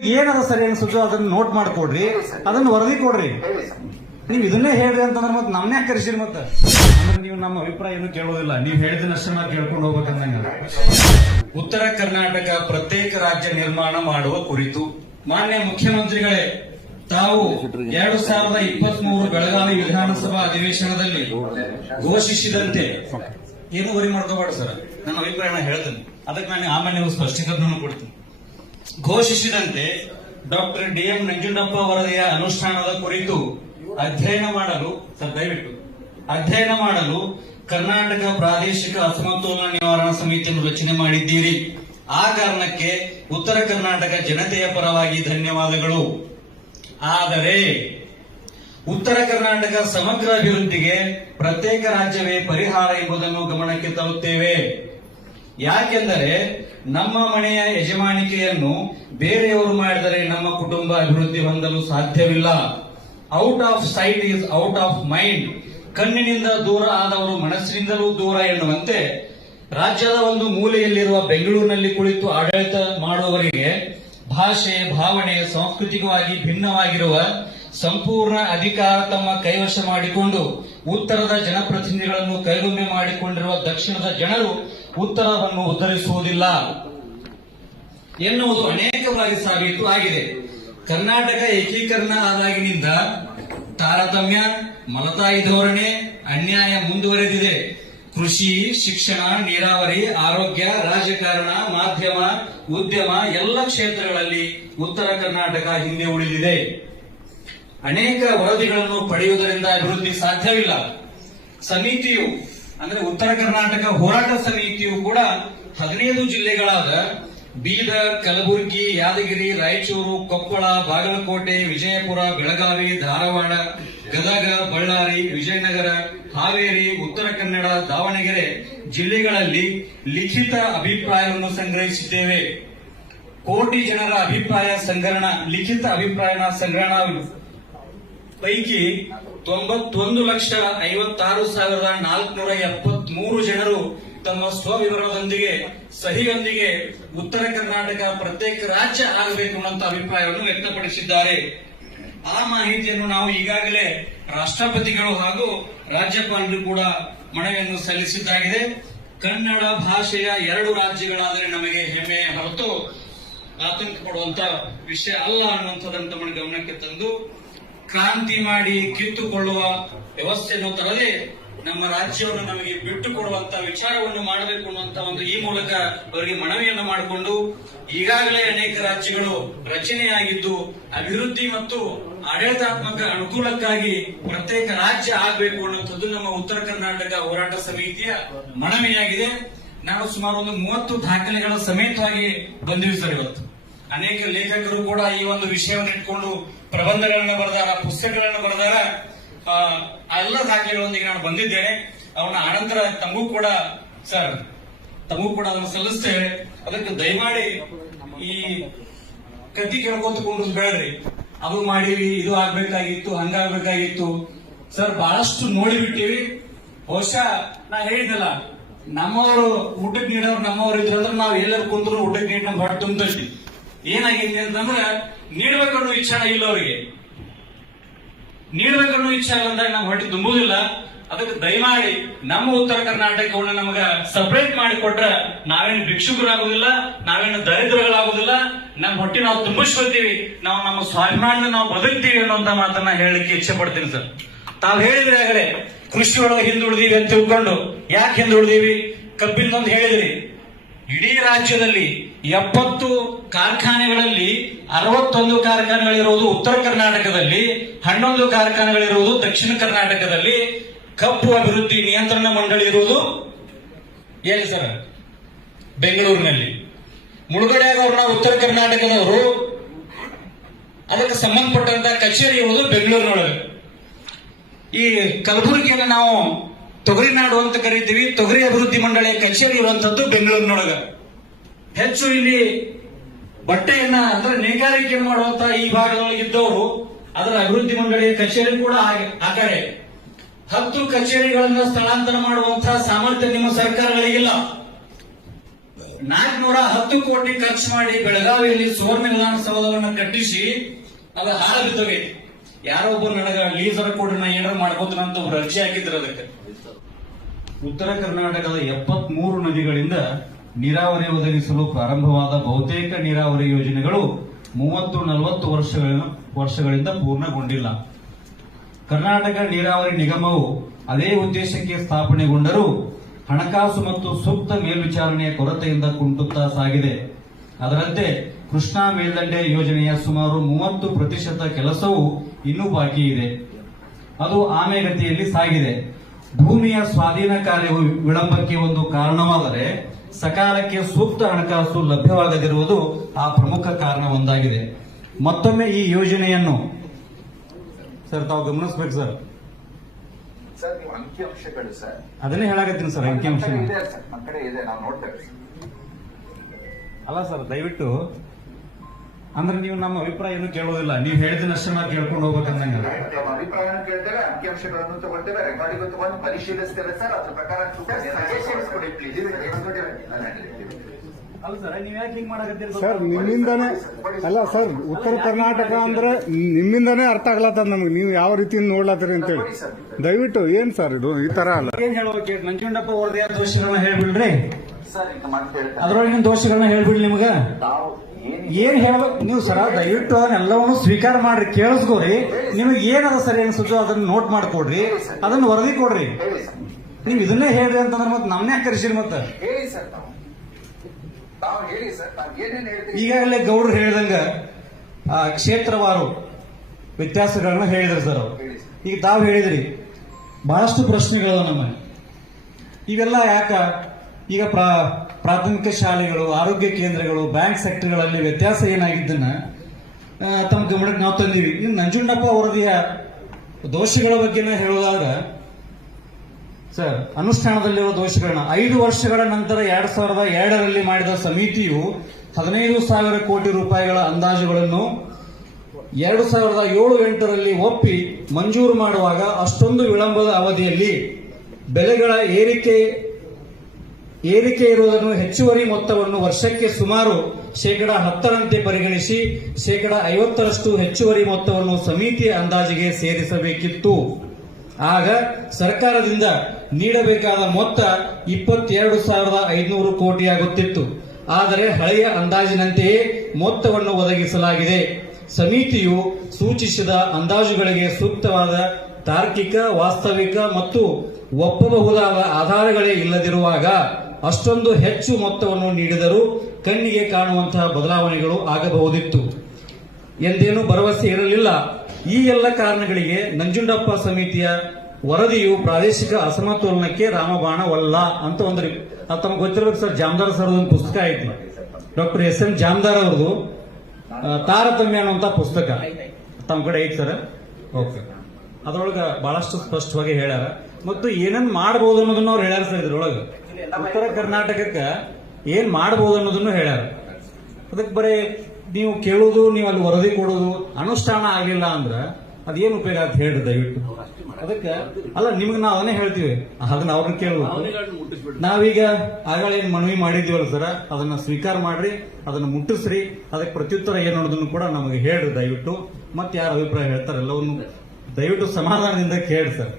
ಏನದ ಸರಿ ಅನ್ಸುತ್ತೋ ಅದನ್ನ ನೋಟ್ ಮಾಡ್ಕೊಡ್ರಿ ಅದನ್ನ ವರದಿ ಕೊಡ್ರಿ. ನೀವ್ ಇದನ್ನೇ ಹೇಳ್ರಿ ಅಂತಂದ್ರೆ ಮತ್ತೆ ನಮ್ನೇ ಕರೆಸಿರಿ ಮತ್ತೆ. ಅಂದ್ರೆ ನೀವು ನಮ್ಮ ಅಭಿಪ್ರಾಯ ಏನು ಕೇಳೋದಿಲ್ಲ. ನೀವು ಹೇಳಿದನಷ್ಟೇ ನಾವು ಕೇಳ್ಕೊಂಡು ಹೋಗ್ಬೇಕಂದಂಗ ಉತ್ತರ ಕರ್ನಾಟಕ ಪ್ರತ್ಯೇಕ ರಾಜ್ಯ ನಿರ್ಮಾಣ ಮಾಡುವ ಕುರಿತು ಮಾನ್ಯ ಮುಖ್ಯಮಂತ್ರಿಗಳೇ ತಾವು ಎರಡು ಸಾವಿರದ ಇಪ್ಪತ್ತ್ ಮೂರು ಬೆಳಗಾವಿ ವಿಧಾನಸಭಾ ಅಧಿವೇಶನದಲ್ಲಿ ಘೋಷಿಸಿದಂತೆ ಏನು ವರಿ ಮಾಡ್ಕೋಬಾರ್ದು ಸರ್? ನನ್ನ ಅಭಿಪ್ರಾಯನ ಹೇಳ್ತೇನೆ. ಅದಕ್ಕೆ ನಾನು ಆಮೇಲೆ ನೀವು ಸ್ಪಷ್ಟೀಕರಣ ಕೊಡ್ತೀನಿ. ಘೋಷಿಸಿದಂತೆ ಡಾಕ್ಟರ್ ಡಿ ಎಂ ನಂಜುಂಡಪ್ಪ ವರದಿಯ ಅನುಷ್ಠಾನದ ಕುರಿತು ಅಧ್ಯಯನ ಮಾಡಲು ದಯವಿಟ್ಟು. ಅಧ್ಯಯನ ಮಾಡಲು ಕರ್ನಾಟಕ ಪ್ರಾದೇಶಿಕ ಅಸಮತೋಲನ ನಿವಾರಣಾ ಸಮಿತಿಯನ್ನು ರಚನೆ ಮಾಡಿದ್ದೀರಿ. ಆ ಕಾರಣಕ್ಕೆ ಉತ್ತರ ಕರ್ನಾಟಕ ಜನತೆಯ ಪರವಾಗಿ ಧನ್ಯವಾದಗಳು. ಆದರೆ ಉತ್ತರ ಕರ್ನಾಟಕ ಸಮಗ್ರ ಅಭಿವೃದ್ಧಿಗೆ ಪ್ರತ್ಯೇಕ ರಾಜ್ಯವೇ ಪರಿಹಾರ ಎಂಬುದನ್ನು ಗಮನಕ್ಕೆ ತರುತ್ತೇವೆ. ಯಾಕೆಂದರೆ ನಮ್ಮ ಮನೆಯ ಯಜಮಾನಿಕೆಯನ್ನು ಬೇರೆಯವರು ಮಾಡಿದರೆ ನಮ್ಮ ಕುಟುಂಬ ಅಭಿವೃದ್ಧಿ ಹೊಂದಲು ಸಾಧ್ಯವಿಲ್ಲ. Out of sight is out of mind ಕಣ್ಣಿನಿಂದ ದೂರ ಆದವರು ಮನಸ್ಸಿನಿಂದಲೂ ದೂರ ಎನ್ನುವಂತೆ ರಾಜ್ಯದ ಒಂದು ಮೂಲೆಯಲ್ಲಿರುವ ಬೆಂಗಳೂರಿನಲ್ಲಿ ಕುಳಿತು ಆಡಳಿತ ಮಾಡುವವರಿಗೆ ಭಾಷೆ, ಭಾವನೆ ಸಾಂಸ್ಕೃತಿಕವಾಗಿ ಭಿನ್ನವಾಗಿರುವ ಸಂಪೂರ್ಣ ಅಧಿಕಾರ ತಮ್ಮ ಕೈವಶ ಮಾಡಿಕೊಂಡು ಉತ್ತರದ ಜನಪ್ರತಿನಿಧಿಗಳನ್ನು ಕೈಗೊಂಬೆ ಮಾಡಿಕೊಂಡಿರುವ ದಕ್ಷಿಣದ ಜನರು ಉತ್ತರವನ್ನು ಉದ್ಧರಿಸುವುದಿಲ್ಲ. ಎನ್ನುವುದು ಅನೇಕವಾಗಿ ಸಾಬೀತು ಆಗಿದೆ. ಕರ್ನಾಟಕ ಏಕೀಕರಣ ಆದಾಗಿನಿಂದ ತಾರತಮ್ಯ, ಮಲತಾಯಿ ಧೋರಣೆ, ಅನ್ಯಾಯ ಮುಂದುವರೆದಿದೆ. ಕೃಷಿ, ಶಿಕ್ಷಣ, ನೀರಾವರಿ, ಆರೋಗ್ಯ, ರಾಜಕಾರಣ, ಮಾಧ್ಯಮ, ಉದ್ಯಮ ಎಲ್ಲ ಕ್ಷೇತ್ರಗಳಲ್ಲಿ ಉತ್ತರ ಕರ್ನಾಟಕ ಹಿಂದೆ ಉಳಿದಿದೆ. ಅನೇಕ ವರದಿಗಳನ್ನು ಪಡೆಯುವುದರಿಂದ ಅಭಿವೃದ್ಧಿ ಸಾಧ್ಯವಿಲ್ಲ. ಸಮಿತಿಯು, ಅಂದ್ರೆ ಉತ್ತರ ಕರ್ನಾಟಕ ಹೋರಾಟ ಸಮಿತಿಯು ಕೂಡ ಹದಿನೈದು ಜಿಲ್ಲೆಗಳಾದ ಬೀದರ್, ಕಲಬುರಗಿ, ಯಾದಗಿರಿ, ರಾಯಚೂರು, ಕೊಪ್ಪಳ, ಬಾಗಲಕೋಟೆ, ವಿಜಯಪುರ, ಬೆಳಗಾವಿ, ಧಾರವಾಡ, ಗದಗ, ಬಳ್ಳಾರಿ, ವಿಜಯನಗರ, ಹಾವೇರಿ, ಉತ್ತರ ಕನ್ನಡ, ದಾವಣಗೆರೆ ಜಿಲ್ಲೆಗಳಲ್ಲಿ ಲಿಖಿತ ಅಭಿಪ್ರಾಯವನ್ನು ಸಂಗ್ರಹಿಸಿದ್ದೇವೆ. ಕೋಟಿ ಜನರ ಅಭಿಪ್ರಾಯ ಸಂಗ್ರಹಣ, ಲಿಖಿತ ಅಭಿಪ್ರಾಯ ಸಂಗ್ರಹಣ ಪೈಕಿ ತೊಂಬತ್ತೊಂದು ಲಕ್ಷ ಐವತ್ತಾರು ಸಾವಿರದ ನಾಲ್ಕುನೂರ ಎಪ್ಪತ್ತ್ ಮೂರು ಜನರು ತಮ್ಮ ಸ್ವವಿವರದೊಂದಿಗೆ, ಸಹಿಯೊಂದಿಗೆ ಉತ್ತರ ಕರ್ನಾಟಕ ಪ್ರತ್ಯೇಕ ರಾಜ್ಯ ಆಗಬೇಕು ಅನ್ನುವಂತ ಅಭಿಪ್ರಾಯವನ್ನು ವ್ಯಕ್ತಪಡಿಸಿದ್ದಾರೆ. ಆ ಮಾಹಿತಿಯನ್ನು ನಾವು ಈಗಾಗಲೇ ರಾಷ್ಟ್ರಪತಿಗಳು ಹಾಗೂ ರಾಜ್ಯಪಾಲರು ಕೂಡ ಮನವಿಯನ್ನು ಸಲ್ಲಿಸಿದ್ದಾಗಿದೆ. ಕನ್ನಡ ಭಾಷೆಯ ಎರಡು ರಾಜ್ಯಗಳಾದರೆ ನಮಗೆ ಹೆಮ್ಮೆ ಹೊರತು ಆತಂಕ ಪಡುವಂತ ವಿಷಯ ಅಲ್ಲ ಅನ್ನುವಂಥದ್ದನ್ನು ತಮ್ಮ ಗಮನಕ್ಕೆ ತಂದು ಕ್ರಾಂತಿ ಮಾಡಿ ಕಿತ್ತುಕೊಳ್ಳುವ ವ್ಯವಸ್ಥೆಯನ್ನು ತರದೆ ನಮ್ಮ ರಾಜ್ಯವನ್ನು ನಮಗೆ ಬಿಟ್ಟು ಕೊಡುವಂತ ವಿಚಾರವನ್ನು ಮಾಡಬೇಕು ಅನ್ನುವಂತ ಒಂದು ಈ ಮೂಲಕ ಅವರಿಗೆ ಮನವಿಯನ್ನು ಮಾಡಿಕೊಂಡು ಈಗಾಗಲೇ ಅನೇಕ ರಾಜ್ಯಗಳು ರಚನೆಯಾಗಿದ್ದು ಅಭಿವೃದ್ಧಿ ಮತ್ತು ಆಡಳಿತಾತ್ಮಕ ಅನುಕೂಲಕ್ಕಾಗಿ ಪ್ರತ್ಯೇಕ ರಾಜ್ಯ ಆಗಬೇಕು ಅನ್ನುವಂಥದ್ದು ನಮ್ಮ ಉತ್ತರ ಕರ್ನಾಟಕ ಹೋರಾಟ ಸಮಿತಿಯ ಮನವಿಯಾಗಿದೆ. ನಾವು ಸುಮಾರು ಒಂದು ಮೂವತ್ತು ದಾಖಲೆಗಳ ಸಮೇತವಾಗಿ ಬಂದಿವಿ ಸರ್ ಇವತ್ತು. ಅನೇಕ ಲೇಖಕರು ಕೂಡ ಈ ಒಂದು ವಿಷಯವನ್ನು ಇಟ್ಕೊಂಡು ಪ್ರಬಂಧಗಳನ್ನ ಬರೆದಾರ, ಪುಸ್ತಕಗಳನ್ನು ಬರೆದಾರ. ಎಲ್ಲ ದಾಖಲೆಗಳೊಂದಿಗೆ ನಾನು ಬಂದಿದ್ದೇನೆ. ಅವನ ಅನಂತರ ತಮಗೂ ಕೂಡ, ಸರ್, ತಮಗೂ ಕೂಡ ಅದನ್ನು ಸಲ್ಲಿಸ್ತೇವೆ. ಅದಕ್ಕೆ ದಯಮಾಡಿ ಈ ಕತ್ತಿ ಕೇಳ್ಕೊತ್ಕೊಂಡು ಬೇಡ್ರಿ. ಅದು ಮಾಡಿರಿ, ಇದು ಆಗ್ಬೇಕಾಗಿತ್ತು, ಹಂಗಾಗ್ಬೇಕಾಗಿತ್ತು. ಸರ್ ಬಹಳಷ್ಟು ನೋಡಿಬಿಟ್ಟಿವಿ ಬಹುಶಃ ನಾ ಹೇಳಿದಲ್ಲ ನಮ್ಮವರು ಊಟಕ್ಕೆ ನೀಡೋರು ನಮ್ಮವ್ರು ಇದ್ರಂದ್ರೆ ನಾವು ಎಲ್ಲರೂ ಕುಂದ್ರು ಊಟಕ್ಕೆ ನೀಡಿ ನಮ್ಗೆ ಹೊರಟು ಏನಾಗೈತಿ ಅಂತಂದ್ರೆ, ನೀಡ್ಬೇಕನ್ನೋ ಇಚ್ಛೆ ಇಲ್ಲ ಅವರಿಗೆ. ನೀಡಬೇಕನ್ನೋ ಇಚ್ಛೆ ಇಲ್ಲ ಅಂದಾಗ ನಾವು ಹೊಟ್ಟೆ ತುಂಬುದಿಲ್ಲ ಅದಕ್ಕೆ ದಯಮಾಡಿ ನಮ್ಮ ಉತ್ತರ ಕರ್ನಾಟಕವನ್ನು ನಮಗೆ ಸಪರೇಟ್ ಮಾಡಿ ಕೊಟ್ರ ನಾವೇನು ಭಿಕ್ಷುಕರಾಗುದಿಲ್ಲ ನಾವೇನು ದರಿದ್ರಗಳಾಗುದಿಲ್ಲ ನಮ್ಮ ಹೊಟ್ಟೆ ನಾವು ತುಂಬಿಸ್ಕೊಳ್ತೀವಿ. ನಾವು ನಮ್ಮ ಸ್ವಾಭಿಮಾನ ನಾವು ಬದುಕ್ತೀವಿ ಅನ್ನೋಂತ ಮಾತನ್ನ ಹೇಳಲಿಕ್ಕೆ ಇಚ್ಛೆ ಪಡ್ತೀನಿ ಸರ್. ತಾವು ಹೇಳಿದ್ರೆ ಆಗಲೇ ಕೃಷಿ ಒಳಗೆ ಹಿಂದುಳಿದೀವಿ ಅಂತ ತಿಳ್ಕೊಂಡು ಯಾಕೆ ಹಿಂದುಳಿದೀವಿ? ಕಬ್ಬಿನದೊಂದು ಹೇಳಿದ್ರಿ. ಇಡೀ ರಾಜ್ಯದಲ್ಲಿ ಎಪ್ಪತ್ತು ಕಾರ್ಖಾನೆಗಳಲ್ಲಿ ಅರವತ್ತೊಂದು ಕಾರ್ಖಾನೆಗಳಿರುವುದು ಉತ್ತರ ಕರ್ನಾಟಕದಲ್ಲಿ, ಹನ್ನೊಂದು ಕಾರ್ಖಾನೆಗಳಿರುವುದು ದಕ್ಷಿಣ ಕರ್ನಾಟಕದಲ್ಲಿ ಕಬ್ಬು ಅಭಿವೃದ್ಧಿ ನಿಯಂತ್ರಣ ಮಂಡಳಿ ಇರುವುದು ಎಲ್ಲಿ ಸರ್? ಬೆಂಗಳೂರಿನಲ್ಲಿ. ಮುಳುಗಡೆ ಆಗೋರ್ನ ಉತ್ತರ ಕರ್ನಾಟಕದವರು. ಅದಕ್ಕೆ ಸಂಬಂಧಪಟ್ಟಂತ ಕಚೇರಿ ಇರುವುದು ಬೆಂಗಳೂರಿನೊಳಗೆ. ಈ ಕಲಬುರಗಿಯನ್ನು ನಾವು ತೊಗರಿ ನಾಡು ಅಂತ ಕರಿತೀವಿ. ತೊಗರಿ ಅಭಿವೃದ್ಧಿ ಮಂಡಳಿಯ ಕಚೇರಿ ಇರುವಂತದ್ದು ಬೆಂಗಳೂರಿನೊಳಗ ಹೆಚ್ಚು ಇಲ್ಲಿ ಬಟ್ಟೆಯನ್ನ ಅಂದ್ರೆ ನೇಕಾರಿಕೆ ಮಾಡುವಂತ ಈ ಭಾಗದೊಳಗೆ ಇದ್ದವರು ಅದರ ಅಭಿವೃದ್ಧಿ ಮಂಡಳಿಯ ಕಚೇರಿ ಕೂಡ ಹಾಗೆ- ಹತ್ತು ಕಚೇರಿಗಳನ್ನ ಸ್ಥಳಾಂತರ ಮಾಡುವಂತಹ ಸಾಮರ್ಥ್ಯ ನಿಮ್ಮ ಸರ್ಕಾರಗಳಿಗಿಲ್ಲ. ನಾಲ್ಕನೂರ ಹತ್ತು ಕೋಟಿ ಖರ್ಚು ಮಾಡಿ ಬೆಳಗಾವಿಯಲ್ಲಿ ಸುವರ್ಣ ವಿಧಾನಸೌಧವನ್ನ ಕಟ್ಟಿಸಿ ಅದು ಹಾಳ ಬಿದ್ದೋಗೈತಿ. ಯಾರೋ ನನಗ ಲೀಸರ್ ಕೊಡ್ರಿ ನಾ ಏನಾರ ಮಾಡ್ಕೋತೀನಿ ಅಂತ ಒಬ್ರು ಅರ್ಜಿ ಹಾಕಿದ್ರು ಅದಕ್ಕೆ. ಉತ್ತರ ಕರ್ನಾಟಕದ ಎಪ್ಪತ್ ಮೂರು ನದಿಗಳಿಂದ ನೀರಾವರಿ ಒದಗಿಸಲು ಪ್ರಾರಂಭವಾದ ಬಹುತೇಕ ನೀರಾವರಿ ಯೋಜನೆಗಳು ಮೂವತ್ತು, ನಲವತ್ತು ವರ್ಷಗಳ ವರ್ಷಗಳಿಂದ ಪೂರ್ಣಗೊಂಡಿಲ್ಲ. ಕರ್ನಾಟಕ ನೀರಾವರಿ ನಿಗಮವು ಅದೇ ಉದ್ದೇಶಕ್ಕೆ ಸ್ಥಾಪನೆಗೊಂಡರೂ ಹಣಕಾಸು ಮತ್ತು ಸೂಕ್ತ ಮೇಲ್ವಿಚಾರಣೆಯ ಕೊರತೆಯಿಂದ ಕುಂಟುತ್ತಾ ಸಾಗಿದೆ. ಅದರಂತೆ ಕೃಷ್ಣಾ ಮೇಲ್ದಂಡೆ ಯೋಜನೆಯ ಸುಮಾರು ಮೂವತ್ತು ಪ್ರತಿಶತ ಕೆಲಸವು ಇನ್ನೂ ಬಾಕಿ ಇದೆ. ಅದು ಆಮೆಗತಿಯಲ್ಲಿ ಸಾಗಿದೆ. ಭೂಮಿಯ ಸ್ವಾಧೀನ ಕಾರ್ಯವು ವಿಳಂಬಕ್ಕೆ ಒಂದು ಕಾರಣವಾದರೆ ಸಕಾಲಕ್ಕೆ ಸೂಕ್ತ ಹಣಕಾಸು ಲಭ್ಯವಾಗದಿರುವುದು ಆ ಪ್ರಮುಖ ಕಾರಣ ಒಂದಾಗಿದೆ ಮತ್ತೊಮ್ಮೆ ಈ ಯೋಜನೆಯನ್ನು ಸರ್ ತಾವು ಗಮನಿಸ್ಬೇಕು ಸರ್. ಸರ್ ನೀವು ಅಂಕಿಅಂಶಗಳು ಸರ್. ಅದನ್ನೇ ಹೇಳಾಗತ್ತೀನಿ ಸರ್ ಅಂಕಿಅಂಶ ನಮ್ಮ ಇದೆ ಸರ್. ನಮ್ಮ ಕಡೆ ಇದೆ ನಾವು ನೋಡ್ತೇವೆ ಅಲ್ಲ ಸರ್ ದಯವಿಟ್ಟು ಅಂದ್ರೆ ನೀವು ನಮ್ಮ ಅಭಿಪ್ರಾಯ ಏನು ಕೇಳೋದಿಲ್ಲ. ನೀವು ಹೇಳಿದನಷ್ಟೇ ನಾವು ಕೇಳ್ಕೊಂಡು ಹೋಗ್ಬೇಕಂದಂಗ ನಮ್ಮ ಅಭಿಪ್ರಾಯ ಕೇಳ್ತೇವೆ ಅಂಕಿಅಂಶಗಳನ್ನು ತಗೊಳ್ತೇವೆ ರೆಕಾರ್ಡಿಂಗ್ ತಗೊಂಡು ಪರಿಶೀಲಿಸ್ತೇವೆ ಸರ್ ಅದ್ರ ಪ್ರಕಾರ ಸಜೆಷನ್ಸ್ ಕೊಡಿ ಪ್ಲೀಸ್ ಸರ್ ನಿಮ್ಮಿಂದನೇ ಯಾಕೆ ಹಿಂಗ್ ಮಾಡಕತ್ತೀರಿ ಸರ್ ನಿಮ್ಮಿಂದಾನೇ ಅಲ್ಲ ಸರ್ ಉತ್ತರ ಕರ್ನಾಟಕ ಅಂದ್ರೆ ನಿಮ್ಮಿಂದನೇ ಅರ್ಥ ಆಗ್ಲತ್ತದ ನಮಗೆ. ನೀವು ಯಾವ ರೀತಿ ನೋಡ್ಲತ್ತೀರಿ ಅಂತೇಳಿ ದಯವಿಟ್ಟು ಏನ್ ಸರ್ ಇದು? ಈ ತರ ಅಲ್ಲ. ಏನ್ ಹೇಳೋಕೆ? ನಂಜುಂಡಪ್ಪ ವರದಿಯ ದೋಷಗಳನ್ನ ಹೇಳ್ಬಿಡ್ರಿ. ಅದ್ರೊಳಗಿನ ದೋಷಗಳನ್ನ ಹೇಳ್ಬಿಡ್ಲಿ ನಿಮ್ಗೆ. ಏನ್ ಹೇಳ್ಬೇಕು ನೀವು ಸರ ದಯವಿಟ್ಟು ಅದನ್ನೆಲ್ಲವನ್ನು ಸ್ವೀಕಾರ ಮಾಡ್ರಿ ಕೇಳಿಸ್ಕೋರಿ ನಿಮಗೆ ಏನದ ಸರಿ ಅನ್ಸುತ್ತೋ ಅದನ್ನ ನೋಟ್ ಮಾಡ್ಕೊಡ್ರಿ. ಅದನ್ನ ವರದಿ ಕೊಡ್ರಿ. ನೀವು ಇದನ್ನೇ ಹೇಳ್ರಿ ಅಂತಂದ್ರೆ ಮತ್ತೆ ನಮ್ನೇ ಕರೆಸಿರಿ ಮತ್ತೆ. ಈಗಾಗಲೇ ಗೌಡ್ರು ಹೇಳಿದಂಗ ಆ, ಕ್ಷೇತ್ರವಾರು ವ್ಯತ್ಯಾಸಗಳನ್ನ ಹೇಳಿದ್ರು ಸರ್ ಅವ್ರು. ಈಗ ತಾವು ಹೇಳಿದ್ರಿ ಬಹಳಷ್ಟು ಪ್ರಶ್ನೆಗಳು ನಮ್ಮ ಇವೆಲ್ಲ ಯಾಕ? ಈಗ ಪ್ರಾ- ಪ್ರಾಥಮಿಕ ಶಾಲೆಗಳು, ಆರೋಗ್ಯ ಕೇಂದ್ರಗಳು, ಬ್ಯಾಂಕ್ ಸೆಕ್ಟರ್ಗಳಲ್ಲಿ ವ್ಯತ್ಯಾಸ ಏನಾಗಿದ್ದನ್ನ ತಮ್ಮ ಗಮನಕ್ಕೆ ನಾವು ತಂದೀವಿ. ಇನ್ನು ನಂಜುಂಡಪ್ಪ ವರದಿಯ ದೋಷಗಳ ಬಗ್ಗೆ ಹೇಳೋದಾದ್ರೆ ಸರ್, ಅನುಷ್ಠಾನದಲ್ಲಿರುವ ದೋಷಗಳನ್ನ, ಐದು ವರ್ಷಗಳ ನಂತರ ಎರಡ್ ಸಾವಿರದ ಎರಡರಲ್ಲಿ ಮಾಡಿದ ಸಮಿತಿಯು ಹದಿನೈದು ಸಾವಿರ ಕೋಟಿ ರೂಪಾಯಿಗಳ ಅಂದಾಜುಗಳನ್ನು ಎರಡು ಸಾವಿರದ ಏಳು ಎಂಟರಲ್ಲಿ ಒಪ್ಪಿ ಮಂಜೂರು ಮಾಡುವಾಗ ಅಷ್ಟೊಂದು ವಿಳಂಬದ ಅವಧಿಯಲ್ಲಿ ಬೆಲೆಗಳ ಏರಿಕೆ ಏರಿಕೆ ಇರುವುದನ್ನು ಹೆಚ್ಚುವರಿ ಮೊತ್ತವನ್ನು ವರ್ಷಕ್ಕೆ ಸುಮಾರು ಶೇಕಡ ಹತ್ತರಂತೆ ಪರಿಗಣಿಸಿ ಶೇಕಡ ಐವತ್ತರಷ್ಟು ಹೆಚ್ಚುವರಿ ಮೊತ್ತವನ್ನು ಸಮಿತಿಯ ಅಂದಾಜಿಗೆ ಸೇರಿಸಬೇಕಿತ್ತು. ಆಗ ಸರ್ಕಾರದಿಂದ ನೀಡಬೇಕಾದ ಮೊತ್ತ ಇಪ್ಪತ್ತೆರಡು ಸಾವಿರದ ಐದುನೂರು ಕೋಟಿಯಾಗುತ್ತಿತ್ತು. ಆದರೆ ಹಳೆಯ ಅಂದಾಜಿನಂತೆಯೇ ಮೊತ್ತವನ್ನು ಒದಗಿಸಲಾಗಿದೆ. ಸಮಿತಿಯು ಸೂಚಿಸಿದ ಅಂದಾಜುಗಳಿಗೆ ಸೂಕ್ತವಾದ ತಾರ್ಕಿಕ, ವಾಸ್ತವಿಕ ಮತ್ತು ಒಪ್ಪಬಹುದಾದ ಆಧಾರಗಳೇ ಇಲ್ಲದಿರುವಾಗ ಅಷ್ಟೊಂದು ಹೆಚ್ಚು ಮೊತ್ತವನ್ನು ನೀಡಿದರೂ ಕಣ್ಣಿಗೆ ಕಾಣುವಂತಹ ಬದಲಾವಣೆಗಳು ಆಗಬಹುದಿತ್ತು. ಎಂದೇನೂ ಭರವಸೆ ಇರಲಿಲ್ಲ. ಈ ಎಲ್ಲ ಕಾರಣಗಳಿಗೆ ನಂಜುಂಡಪ್ಪ ಸಮಿತಿಯ ವರದಿಯು ಪ್ರಾದೇಶಿಕ ಅಸಮತೋಲನಕ್ಕೆ ರಾಮಬಾಣವಲ್ಲ ಅಂತ ಒಂದು ತಮಗೆ ಗೊತ್ತಿರಬೇಕು ಸರ್, ಜಾಮದಾರ್ ಸರ್ ಒಂದು ಪುಸ್ತಕ ಐತಿ ಡಾಕ್ಟರ್ ಎಸ್ ಎಂ ಜಾಮದಾರ್ ಅವ್ರದ್ದು ತಾರತಮ್ಯ ಅನ್ನುವಂತ ಪುಸ್ತಕ. ತಮ್ಮ ಕಡೆ ಐತಿ ಸರ್? ಓಕೆ. ಅದ್ರೊಳಗ ಬಹಳಷ್ಟು ಸ್ಪಷ್ಟವಾಗಿ ಹೇಳ್ಯಾರ. ಮತ್ತು ಏನೇನ್ ಮಾಡಬಹುದು ಅನ್ನೋದನ್ನ ಅವ್ರು ಹೇಳ್ಯಾರ ಸರ್ ಇದ್ರೊಳಗ. ಉತ್ತರ ಕರ್ನಾಟಕಕ್ಕ ಏನ್ ಮಾಡಬಹುದು ಅನ್ನೋದನ್ನು ಹೇಳ್ಯಾರ. ಅದಕ್ಕೆ ಬರೀ ನೀವು ಕೇಳೋದು, ನೀವು ಅಲ್ಲಿ ವರದಿ ಕೊಡೋದು ಅನುಷ್ಠಾನ ಆಗಿಲ್ಲ ಅಂದ್ರ ಅದೇನು ಉಪಯೋಗ ಅಂತ ಹೇಳ್ರಿ ದಯವಿಟ್ಟು. ಅದಕ್ಕೆ ಅಲ್ಲ, ನಿಮ್ಗೆ ನಾವು ಅದನ್ನೇ ಹೇಳ್ತೀವಿ. ಅದನ್ನ ಅವ್ರನ್ನ ಕೇಳುವ ನಾವೀಗ ಆಗಳ ಏನ್ ಮನವಿ ಮಾಡಿದ್ವಲ್ಲ ಸರ, ಅದನ್ನ ಸ್ವೀಕಾರ ಮಾಡ್ರಿ, ಅದನ್ನ ಮುಟ್ಟಿಸ್ರಿ. ಅದಕ್ಕೆ ಪ್ರತ್ಯುತ್ತರ ಏನು ಅನ್ನೋದನ್ನು ಕೂಡ ನಮಗೆ ಹೇಳ್ರಿ ದಯವಿಟ್ಟು. ಮತ್ತೆ ಯಾರ ಅಭಿಪ್ರಾಯ ಹೇಳ್ತಾರೆ ಎಲ್ಲವನ್ನು ದಯವಿಟ್ಟು ಸಮಾಧಾನದಿಂದ ಕೇಳಿ ಸರ್.